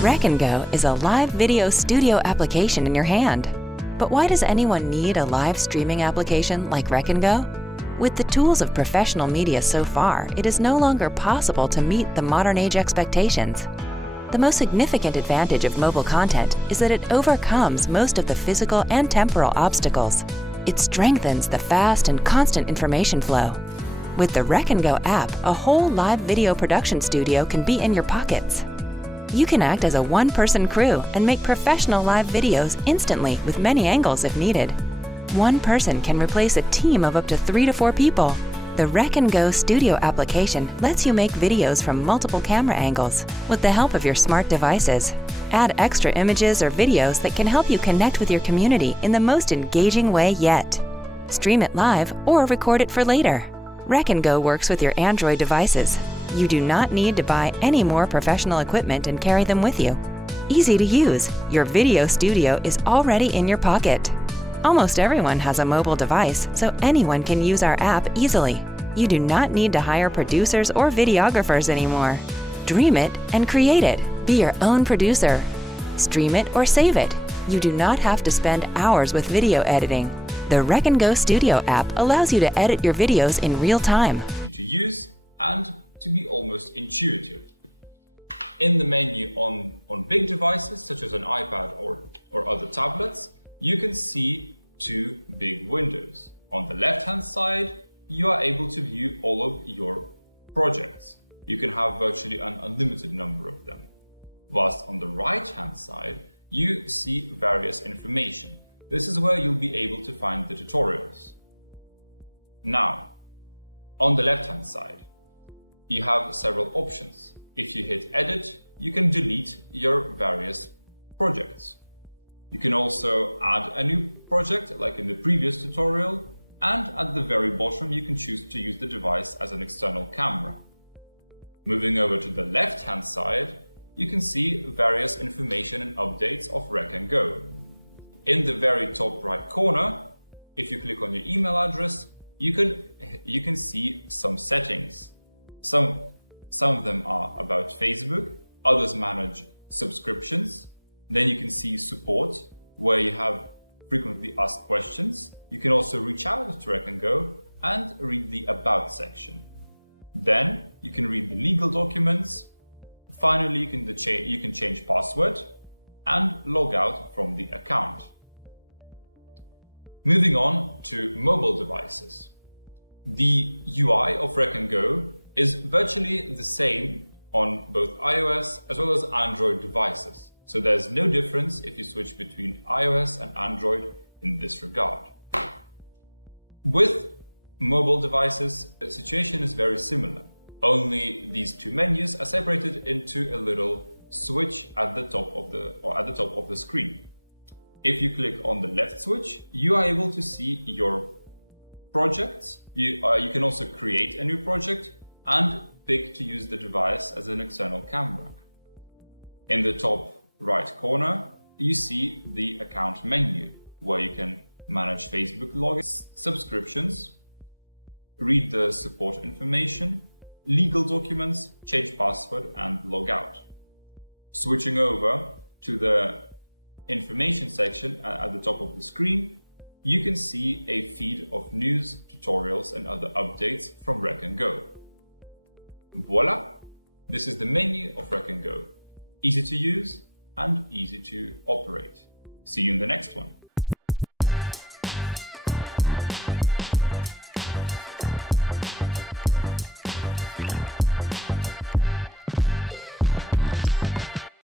RECnGO is a live video studio application in your hand. But why does anyone need a live streaming application like RECnGO? With the tools of professional media so far, it is no longer possible to meet the modern age expectations. The most significant advantage of mobile content is that it overcomes most of the physical and temporal obstacles. It strengthens the fast and constant information flow. With the RECnGO app, a whole live video production studio can be in your pockets. You can act as a one-person crew and make professional live videos instantly with many angles if needed. One person can replace a team of up to 3 to 4 people. The RECnGO Studio application lets you make videos from multiple camera angles with the help of your smart devices. Add extra images or videos that can help you connect with your community in the most engaging way yet. Stream it live or record it for later. RECnGO works with your Android devices. You do not need to buy any more professional equipment and carry them with you. Easy to use, your video studio is already in your pocket. Almost everyone has a mobile device, so anyone can use our app easily. You do not need to hire producers or videographers anymore. Dream it and create it. Be your own producer. Stream it or save it. You do not have to spend hours with video editing. The RECnGO Studio app allows you to edit your videos in real time. To use and to be almost intuitive. In the menu on big devices such as an iPad or other tablets, you can see 2 big windows. On the left-hand side, you are able to view all of your projects. You can have virtually an unlimited number of them. Whilst on the right-hand side, you see various information. This is where you'll be able to find the tutorials. Now, on the left-hand side, you have several options. If you hit Edit, you can delete your various projects. You can also add a new project, like in the previous tutorial, and at the very bottom, you can choose to use the device as an external camera. Moving over to the left-hand side, you can see various information and updates of RECnGO. In the very top right corner, if you click on your email address, you can see some settings. Some of them are about Facebook, others manage subscriptions. Then you can see support, where you have frequently asked questions. You can also reach out to RECnGO and read the About section. Then you can read the legal documents. Finally, you can change password and log out from the account. Moving on to mobile devices. The UI of RECnGO is virtually the same on both iOS as well as Android devices. So there's no difference if you switch between iOS and Android in this regard. With mobile devices, the situation is very similar. Only these 2 menus are separated into a little switch at the top of the screen. If you click on the left switch, you are able to see your projects. You can also create a new project and pick to use the device as an external camera. In the top right corner, you see the account menu, where you can manage Facebook logins, subscriptions, read the support information, legal documents, change password, and log out. Switching over to the information section at the top of the screen, you can see a feed of news, tutorials, and other updates from RECnGO. Voila! This is the menu of RECnGO. Easy to use and easy to operate. See you in the next one.